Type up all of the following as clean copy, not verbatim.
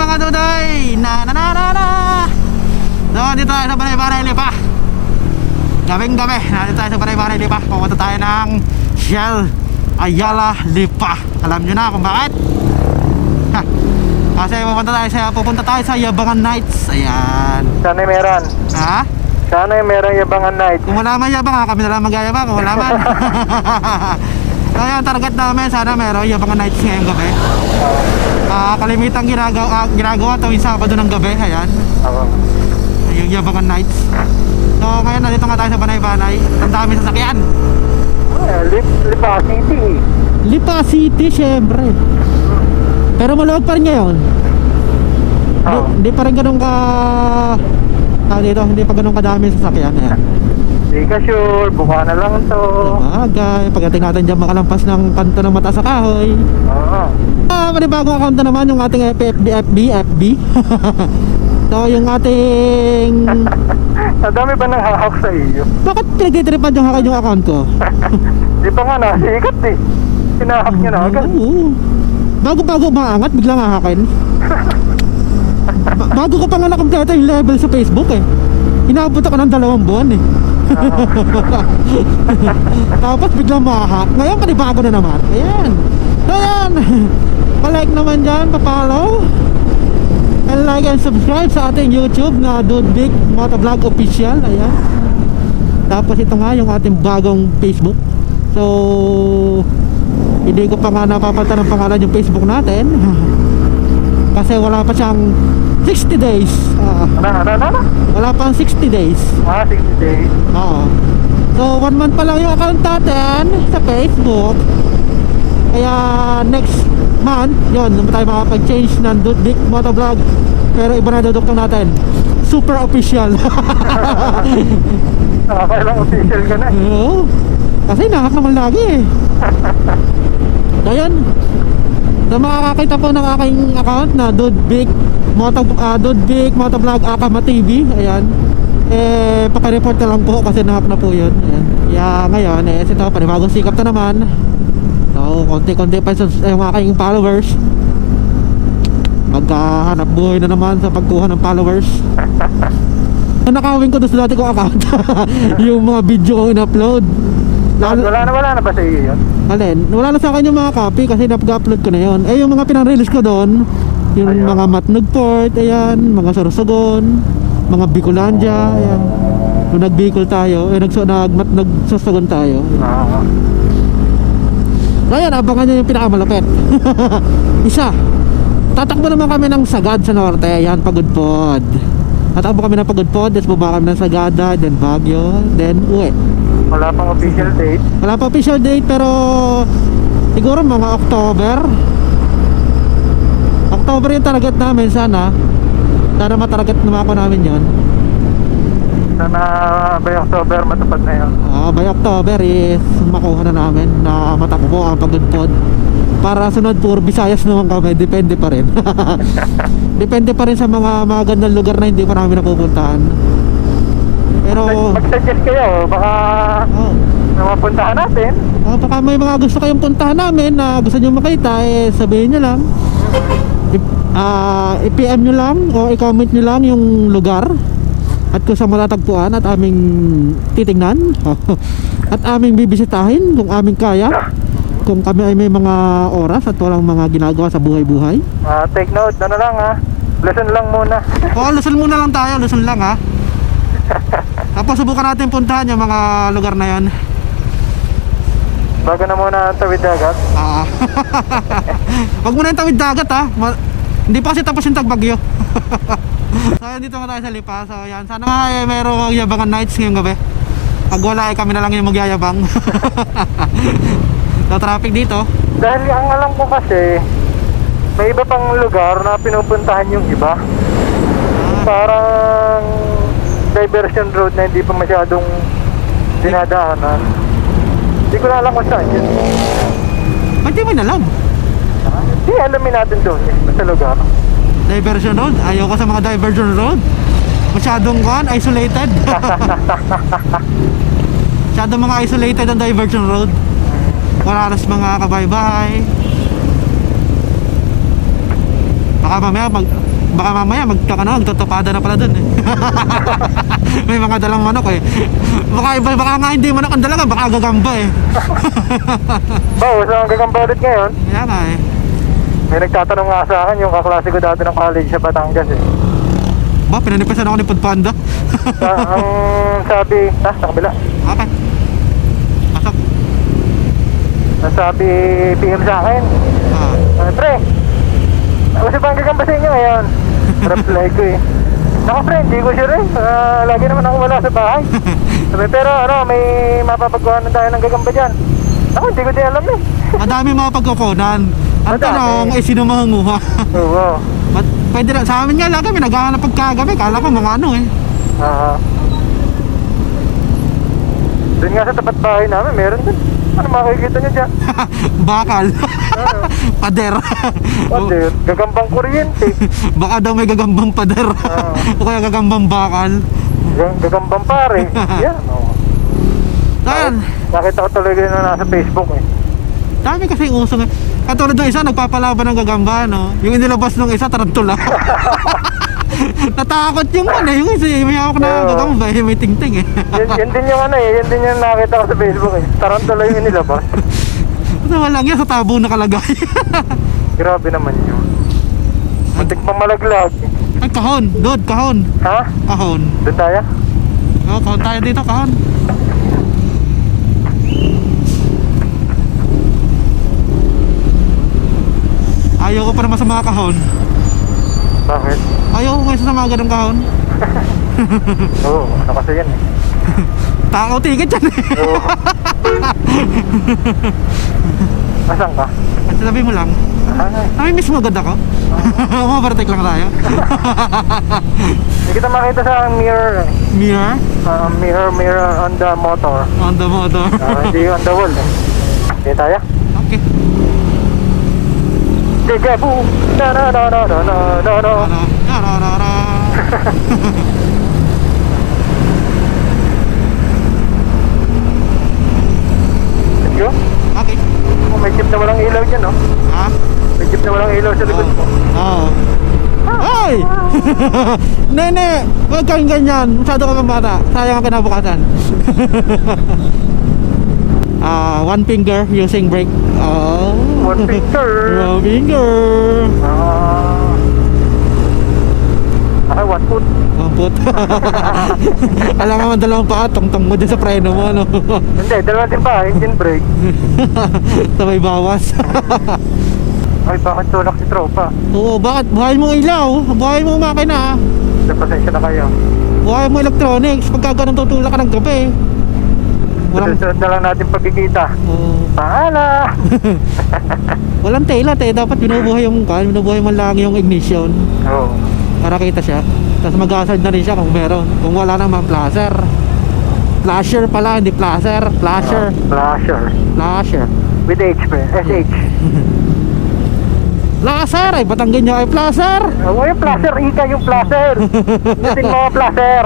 mga dudoy. Na na na na na. So dito tayo sa Banay-Banay Lipa. Gabing gabi, nandito tayo sa Banay-Banay Lipa. Pupunta tayo ng Shell Ayala Lipa. Alam nyo na kung bakit. Ha. Kasi pupunta tayo sa Yabangan Nights. Ayan. Sana meron. Ha? Sana merong Yabangan Night. Kung wala man yabang, kami na lang magyayabang. Kung wala man. So yung target namin, sana meron Yabangan Nights ngayong gabi. Kalimitang ginagawa tuwing Sabado ng gabi. Ayan. Ako. Yung Yabangan Nights. So ngayon nandito nga tayo sa Banay-Banay. Ang dami sasakyan. Lipa City. Lipa City, syempre. Pero maluwag pa rin ngayon. Hindi pa rin ganun dito, hindi pa ganun kadami sasakyan. Ayan. Di ka sure, buka na lang to. Sabagay, pagdating natin dyan makalampas ng kanto ng mata sa kahoy. Oo. Manibagong account na naman yung ating FB. So yung ating... Ang dami ba nang hahak sa iyo? Bakit pinagtitripan yung hakin yung account ko? Di pa nga nasikat eh. Sinahak niya na agad. Oo. Bago maangat, biglang hahakin. Bago ko pa nga nakompleto yung level sa Facebook eh. Inaabot ako ng 2 buwan eh. Tapos biglang mahak. Ngayon panibago na naman. Ayan. So ayan. Pa-like naman dyan, pa-follow. And like and subscribe sa ating YouTube na Dude Big Motovlog Official. Ayan. Tapos ito nga yung ating bagong Facebook. So hindi ko pa nga napapalitan ng pangalan yung Facebook natin. Kasi wala pa siyang 60 days. Wala pang 60 days. 60 days. Oo. So 1 month pa lang yung account natin sa Facebook. Kaya next month, yun, naman tayo makapag-change ng Dude Big Motovlog. Pero iba na duduktan natin. Super official. Nakakailang official ka na. Oo. Kasi nahak naman lagi eh. So yun, na makakakita po ng aking account na Dude Big Motovlog Akama TV. Ayan. Paki-report na lang po kasi nahak na po yun. Ayan. Kaya ngayon, ito, panibagong sikap na naman. So, konti-konti pa yung aking followers. Magkahanap buhay na naman sa pagkuha ng followers. Nakawin ko doon sa dati kong account. Yung mga video kong in-upload. Wala na ba sa iyo yun? Alin? Wala na sa akin yung mga copy kasi napag-upload ko na yun. Yung mga pinang-release ko doon, yung mga Matnugport, ayan, mga Sorsogon, mga Bicolandia, ayan. Nung nag-Bicol tayo, nagsusogon tayo. Ayan, abangan nyo yung pinakamalapit. Isa, tatakbo naman kami ng Sagad sa Norte, ayan, Pagudpod. Tatakbo kami ng Pagudpod, then bumaba kami ng Sagada, then Baguio, then uwi. Wala pang official date? Wala pa official date pero siguro mga October yung target namin. Sana matarget naman ako namin yon. Sana by October matupad na yun. By October is makuha na namin na matakbo ang Pagudpod. Para sunod puro Visayas naman kami, depende pa rin. Depende pa rin sa mga magandang lugar na hindi pa namin napupuntahan. Pero mag-suggest kayo, baka mapuntahan natin. Baka may mga gusto kayong puntahan namin na gusto nyo makita, sabihin nyo lang. I-PM nyo lang o i-comment nyo lang yung lugar at kung saan matatagpuan at aming titingnan at aming bibisitahin kung aming kaya, kung kami ay may mga oras at walang mga ginagawa sa buhay-buhay. Take note, ano lang ha, lesson lang muna. Lesson muna lang tayo, lesson lang ha. Tapos subukan natin puntahan yung mga lugar na yan. Bago na muna ang tawid dagat. Wag mo na yung tawid dagat ha. Hindi pa kasi tapos yung tagbagyo. So yan, dito nga tayo sa Lipa. So yan, sana nga mayroong Yabangan Nights ngayong gabi. Pag wala kami na lang yung magyayabang. So traffic dito. Dahil ang alam ko kasi may iba pang lugar na pinupuntahan yung iba. Parang diversion road na hindi pa masyadong dinadaanan. Hindi ko na alam kung saan yun. Ba't di mo alam? Hindi, alamin natin doon sa lugar. Diversion road? Ayoko sa mga diversion road. Masyadong isolated. Masyadong mga isolated ang diversion road. Wala ras mga kabaybay. Baka mamaya Baka mamaya magtutupada na pala dun eh. May mga dalang manok eh. Baka nga hindi manok ang dalaga, baka gagamba eh. Saan ang gagamba ulit ngayon? Kaya nga eh. May nagtatanong nga sa akin yung kaklase ko dati ng college sa Batangas eh. Pinanipasan ako ni Podpanda. Ang sabi, sa kabila. Okay. Pasok. Ang sabi, PM sa akin. Pre, kasi ba ang gagamba sa inyo ngayon? Reply ko eh. Naku friend, hindi ko sure eh. Lagi naman ako wala sa bahay. Sabi, pero may mapapagawa na tayo ng gagamba dyan. Ako, hindi ko din alam eh. Ang dami mga pagkukunan. Ang Madami. tanong, sino mangunguha? Oo. Pwede na, sa amin nga lang kami, naghahanap pagkagabi. Kala ko mga ano eh. Doon nga sa tapat bahay namin, meron din. Ano makikita nyo dyan? Bakal. Pader. Gagambang kuryente. Baka daw may gagambang pader. O kaya gagambang bakal. Gagambang pare. Yan. Ayan. Nakita ko tuloy na nasa Facebook eh. Dami kasi uso nga. Katulad ng isa, nagpapalaban ng gagamba, no? Yung inilabas ng isa, tarantula. Natakot yung yung isa, may hawak na gagamba, may ting-ting eh. Yan din yung yan din yung nakita ko sa Facebook eh. Tarantula yung inilabas. Walang yan, sa tabo nakalagay. Grabe naman yun. Muntik pang malaglag. Ay, kahon, Dod, kahon. Ha? Kahon. Doon tayo? Oo, kahon tayo dito, kahon. Ayaw ko pa naman sa mga kahon. Bakit? Ayaw ko kasi sa mga ganong kahon. Oo, ano kasi yan eh. Takaw ticket yan eh. Oo. Asan ka? Sabi mo lang. Ay, miss mo agad ako. Mabartek lang tayo. Hindi kita makita sa mirror eh. Mirror? Mirror on the motor. On the motor. Hindi on the wall eh. Hindi tayo? Okay. Deja vu. No. Ra. Let's go. Okay. May jeep na walang ilaw dyan, no? Ha? May jeep na walang ilaw sa likod mo. Oo. Ay! Nene! Huwag kang ganyan. Masyado ka pang bata. Sayang ang kinabukasan. One finger using brake. Oh. One finger. One finger. Okay, one foot. One foot. Alam nga man dalawang paa. Tong-tong mo dyan sa preno mo, ano? Hindi, dalawa din pa. Engine brake. Sabay bawas. Ay, bakit tulak si tropa? Oo, bakit? Buhayin mo ilaw. Buhayin mo makina. Pasensya na kayo. Buhayin mo electronics. Pagka ganun tutulak ka ng gabi. Susunod na lang natin pagkikita. Oo. Paala! Walang taillight eh. Dapat binubuhay mo lang yung ignition Oo. para kita siya. Tapos mag-hazard na rin siya kung meron. Kung wala naman, flasher. Flasher pala, hindi flasher. Flasher. Flasher. Flasher. With H pa. SH. Flasher! Ay, Batanggin nyo ay flasher! Oo, yung flasher. Ika yung flasher. Natin mo flasher.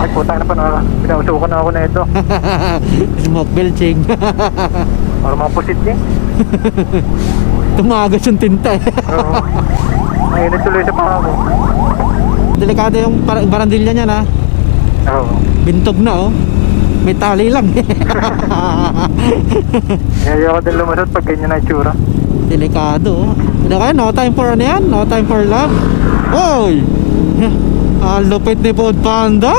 Ay, putang na pa na. Pinausukan na ako na ito. Smoke belching. Para mga pusit niya. Tumagas yung tinta eh. Oo. Mainit tuloy sa pangako. Delikado yung barandilya niya na. Oo. Bintog na oh. May tali lang eh. Ayaw ko din lumusot pag ganyan na itsura. Delikado oh. Ano kaya? No time for ano yan? No time for love? Oy! Ang lupit ni Food Panda!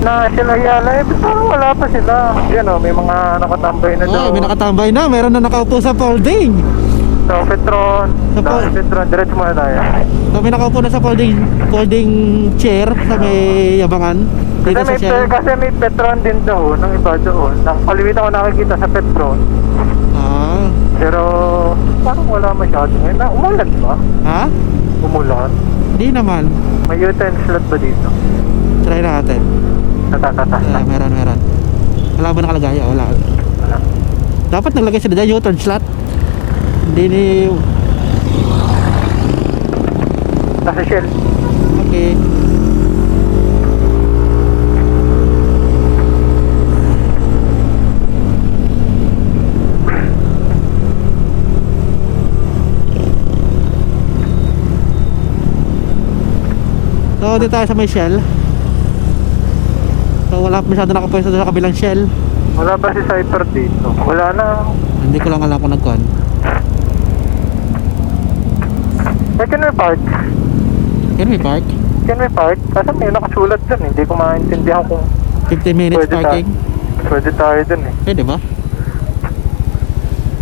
Na sila yala eh, parang wala pa sila. Yan o, may mga nakatambay na daw. Oh, may nakatambay na. Meron na nakaupo sa folding. Sa Petron. Sa Sa Petron, diretso muna tayo. So, may nakaupo na sa folding chair sa may yabangan. Dito sa Shell. Kasi may Petron din doon, ng iba doon. Nakaliwita ko nakikita sa Petron. Ah. Pero parang wala masyado ngayon. Umulan ba? Ha? Umulan? Hindi naman. May U-turn slot ba dito? Try natin. Natatatas na. Meron. Wala ba nakalagay? Wala. Wala. Dapat naglagay sila dyan U-turn slot. Hindi ni... Nasa Shell. Okay. So dito tayo sa may Shell. So wala masyado nakapwesto sa kabilang Shell. Wala ba si Cypher dito? Wala na. Hindi ko lang alam kung nagkuhan. Can we park? Can we park? Can we park? Kasi may nakasulat dun. Hindi ko maintindihan kung 15 minutes pwede parking. Pwede tayo dun eh. Pwede ba?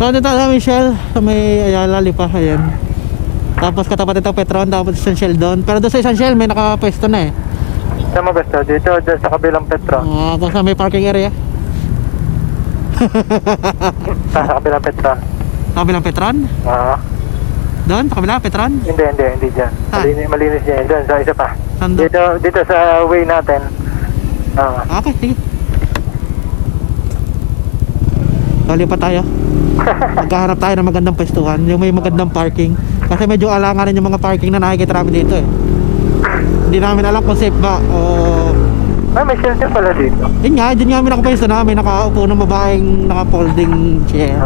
So dito tayo sa may Shell. Sa may Ayala, Lipa. Ayan. Tapos katapat ito Petron. Tapos isang Shell doon. Pero doon sa isang Shell may nakapwesto na eh. Saan mo gusto? Dito, dyan sa kabilang Petra. Kung sa may parking area. Sa kabilang Petra. Sa kabilang Petron? Doon? Sa kabila Petron? Hindi dyan. Malinis dyan. Doon, sa isa pa. Saan doon? Dito sa way natin. Okay, sige. Bali pa tayo. Magkahanap tayo ng magandang pwestuhan. Yung may magandang parking. Kasi medyo alanganin yung mga parking na nakikita namin dito eh. Hindi namin alam kung safe ba o... May shelter pala dito. Yun nga, dyan nga kami nakapwesto na. May nakaupo ng babaeng naka-folding chair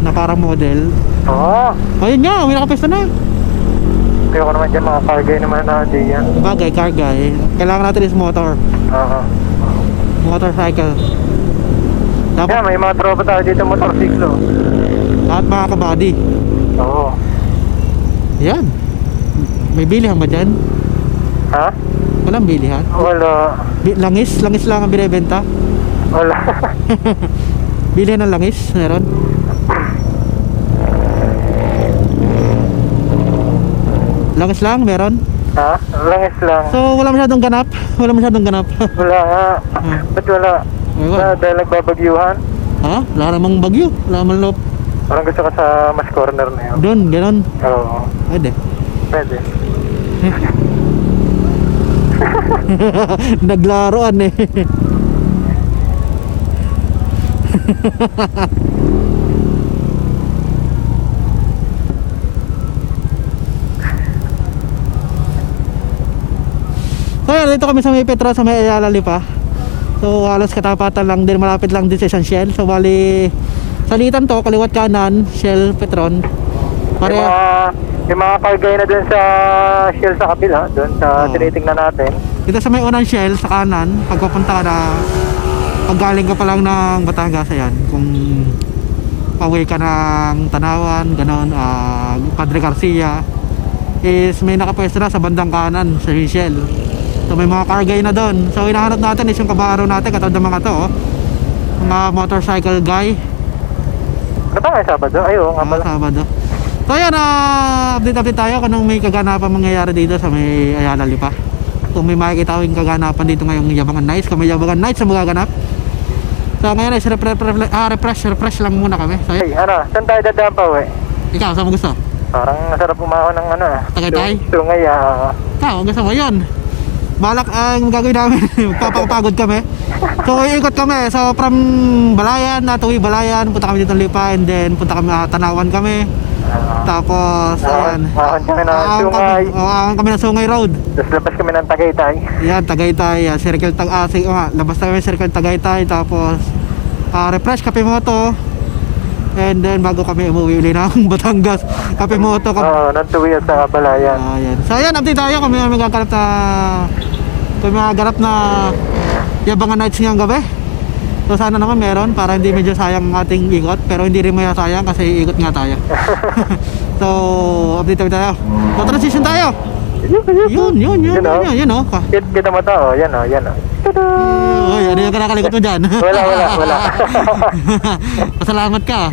na parang model. O yun nga, may nakapwesto na. Kaya ko naman dyan mga cargay naman na hindi yan. Bagay, karga eh. Kailangan natin is motor. Motorcycle. Dapat Yeah, may mga tropa tayo dito motorsiklo. at mga kabady. Oo. Yan. May bilihan ba dyan? Ha? Walang bilihan. Wala. Langis lang ang binibenta. Wala. Bilihan ng langis, meron. Langis lang, meron. Ha? Langis lang. So wala masyadong ganap. Wala masyadong ganap. Wala nga. Ba't wala? Ewan. Dahil nagbabagyuhan? Ha? Wala namang bagyo. Wala namang loob. Parang gusto ka sa mas corner na yun. Doon, ganon. Oo. Pwede. Pwede. Naglaruan eh. So yan, dito kami sa may Petro, sa may Ayala, Lipa. So halos katapatan lang din, malapit lang din sa isang Shell. So bali, salitan to, kaliwat kanan, Shell, Petron. Yung mga cargay na dun sa Shell sa kabila, dun sa tinitingnan natin. Dito sa may unang Shell, sa kanan, pagpapunta ka na, pag galing ka pa lang ng Batangas, ayan, kung pauwi ka ng Tanawan, ganon, Padre Garcia, is may nakapwesto na sa bandang kanan, sa Shell. So may mga cargay na doon. So hinahanap natin is yung kabaro natin, katawad ng mga to, mga motorcycle guy. Ano ba nga Sabado? Ayun, nga pala. Sabado. So ayan, update tayo kung anong may kaganapan mangyayari dito sa may Ayala, Lipa. Kung may makikita yung kaganapan dito ngayong Yabangan Nights, kung may Yabangan Nights na magaganap. So ngayon is refresh lang muna kami. So Hey, saan tayo dadaan pa uwi? ikaw, saan mo gusto? Parang masarap umahon ng Tagaytay? Sungay, Ikaw, gusto mo yun? Balak ang gagawin namin, papapagod kami. So iikot kami, so from Balayan, natuwi Balayan, punta kami dito ng Lipa, and then punta kami, Tanawan kami. Tapos, ayan, ahon kami ng Sungay. ahon kami ng Sungay Road. Tapos labas kami ng Tagaytay. Yan, Tagaytay, Circle labas tayo Circle Tagaytay, tapos refresh Kape Moto. And then bago kami umuwi uli ng Batangas, Kape Moto. Natuwi at sa Balayan. Ayan. So ayan, update tayo kung may magaganap na, kung may magaganap na Yabangan Nights ngayong gabi. So sana naman meron, para hindi medyo sayang ang ating ikot, pero hindi rin maya sayang kasi ikot nga tayo. So update tayo. So transition tayo. Yun oh. Kita mo to, yan o. Uy, ano yung kinakalikot mo dyan? Wala. Pasalamat ka.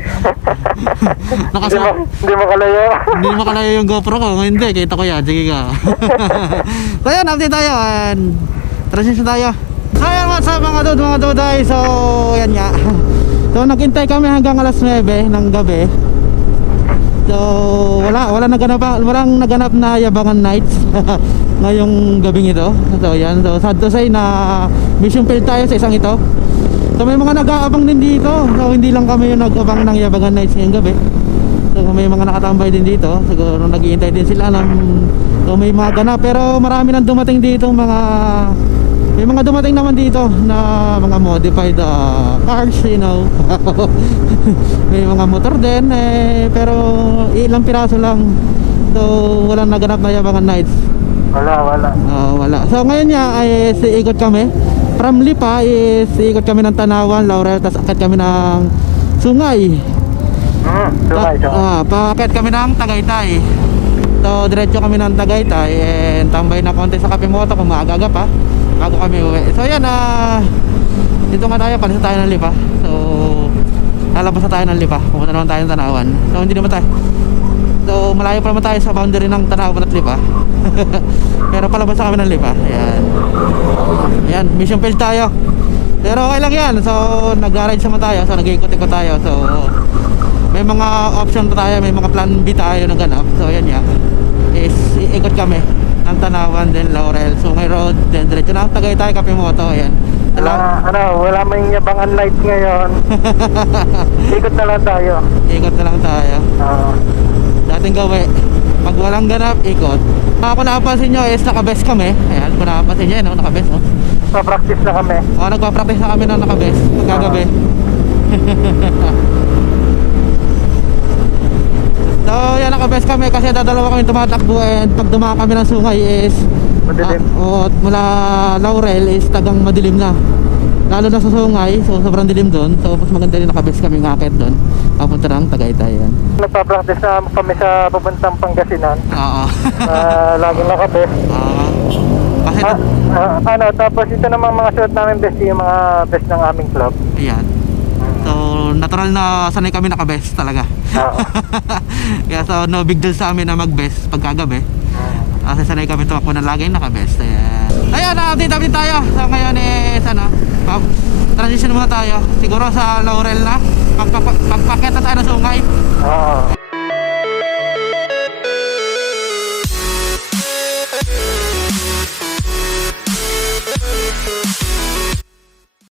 Hindi mo kalayo. Hindi mo makalayo yung GoPro ko. Hindi, kita ko yan. Sige ka. So yan, update tayo. And transition tayo. So yan, what's up mga duday. So yan nga. So naghintay kami hanggang alas 9 ng gabi. So walang naganap na Yabangan Nights ngayong gabing ito. So yan, so sad to say na mission failed tayo sa isang ito. So may mga nag-aabang din dito. So hindi lang kami yung nag-abang ng Yabangan Nights ngayong gabi. So may mga nakatambay din dito. Siguro naghihintay din sila ng, so may mga ganap. Pero marami nang dumating dito may mga dumating naman dito na mga modified cars, you know. May mga motor din pero ilang piraso lang. So walang naganap na Yabangan Nights. Wala. Wala. So ngayon nga ay ikot kami. From Lipa is ikot kami ng Tanawan, Laurel, tapos akit kami ng Sungay. Sungay. Paakit kami ng Tagaytay. So diretso kami ng Tagaytay and tambay na konti sa Kapimoto kung maaga pa bago kami uwi. So yan dito nga tayo, palis tayo ng Lipa. So lalabas na tayo ng Lipa. Pumunta naman tayo ng Tanawan. So hindi naman tayo. So malayo pa naman tayo sa boundary ng Tanawan at Lipa. Pero palabas na kami ng Lipa. Yan, mission failed tayo. Pero okay lang yan. So nag-ride naman tayo. So nag-ikot-ikot tayo. So may mga option pa tayo, may mga plan B tayo na ganap. So yan ya. Is iikot kami ng Tanawan, then Laurel, Sungay Road, then diretso na Tagaytay, Kapimoto. Ayan. Wala may yabangan lights ngayon. Ikot na lang tayo. Ikot na lang tayo. Dating gawin, pag walang ganap, ikot. Kung napapansin nyo is naka-best kami. Ayan, kung napapansin nyo, naka-best. Pa-practice na kami. Nagpa-practice na kami ng naka-best pagkagabi. So yan, naka-best kami kasi dadalawa kami tumatakbo and pag dumaan kami ng Sungay is Madilim. mula Laurel is tagang madilim na. Lalo na sa Sungay, so sobrang dilim doon. So mas maganda rin naka-best kami ngakit doon. Papunta ng Tagaytay yan. Nagpa-practice na kami sa papuntang Pangasinan. Oo. Laging nakabest. Kasi Tapos ito naman mga suot namin best, yung mga best ng aming club. ayan. So natural na sanay kami naka-best talaga. Kaya so no big deal sa amin na mag-best pagkagabi. Kasi sanay kami tumakbo na laging naka-best. Ayan, update tayo. So ngayon is transition muna tayo. Siguro sa Laurel na. Pagpakita tayo ng Sungay.